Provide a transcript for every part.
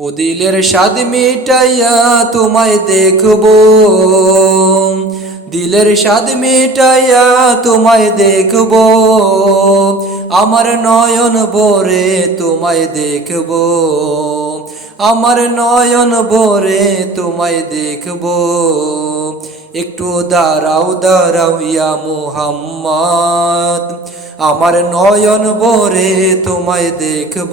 ও দিলের স্বাদ মিটাইয়া তোমায় দেখব। দিলের স্বাদ মিটাইয়া তোমায় দেখব। আমার নয়ন বরে তোমায় দেখব। আমার নয়ন বরে তোমায় দেখব। একটু দাঁড়াও দাঁড়াও ইয়া মোহাম্মদ। আমার নয়ন বরে তোমায় দেখব।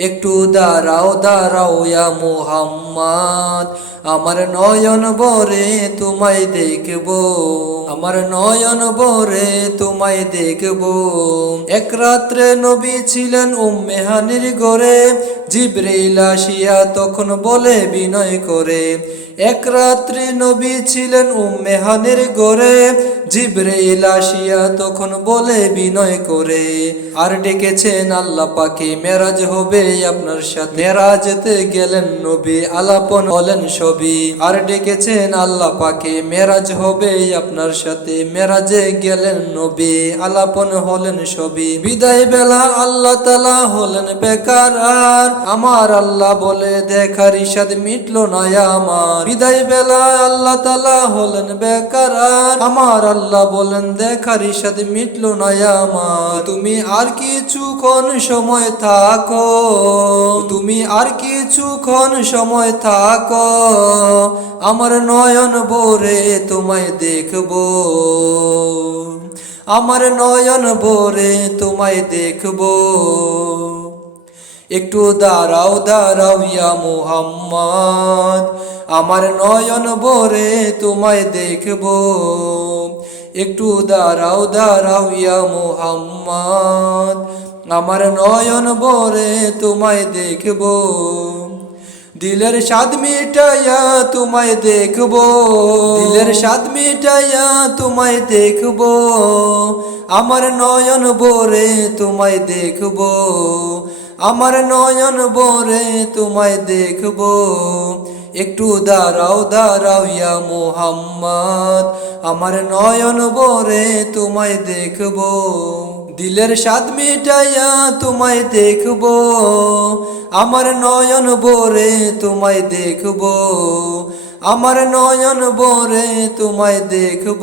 একটু দাঁড়াও দাঁড়াও ইয়া মোহাম্মদ। আমার নয়ন বরে তোমায় দেখব। আমার নয়ন বরে তোমায় দেখব। এক রাত্রে নবী ছিলেন উম্মেহানির গড়ে জিব্রাইল আসিয়া তখন বলে, বিনয় করে। এক রাত্রি নবী ছিলেন উম্মেহানের গড়ে জিব্রাইল আসিয়া তখন বলে, বিনয় করে। আর ডেকেছেন আল্লাহ পাকে, মেরাজ হবে আপনার সাথে। মেরাজতে গেলেন নবী, আলাপন হলেন সবই। আর ডেকেছেন আল্লাহ পাকে, মেরাজ হবে আপনার সাথে। মেরাজে গেলেন নবী, আলাপন হলেন সবই। বিদায় বেলা আল্লাহ তালা হলেন বেকার। আর আমার আল্লাহ বলে দেখার ইসাদ মিটলো না আমার। বিদায় বেলা আল্লাহ তালা হলেন বেকার আমার আল্লাহ বলেন দেখার ইসাদ মিটলো না আমার। তুমি আর কিছুক্ষণ সময় থাকো, তুমি আর কিছুক্ষণ সময় থাকো, আমার নয়ন বরে তোমায় দেখব। আমার নয়ন বরে তোমায় দেখব। একটু দাঁড়াও দাঁড়াও ইয়া মোহাম্মদ। আমার নয়ন বরে তোমায় দেখব। একটু দাঁড়াও দাঁড়াও ইয়া মোহাম্মদ। আমার নয়ন বরে তোমায় দেখব। দিলের স্বাদ মিটাইয়া তোমায় দেখব। দিলের স্বাদ মিটাইয়া তোমায় দেখব। আমার নয়ন বরে তোমায় দেখব। আমার নয়ন বরে তোমায় দেখব। একটু দাঁড়াও দাঁড়াও ইয়া মোহাম্মদ। আমার নয়ন বরে তোমায় দেখব। দিলের স্বাদ মিটাইয়া তোমায় দেখব। আমার নয়ন বরে তোমায় দেখব। আমার নয়ন বরে তোমায় দেখব।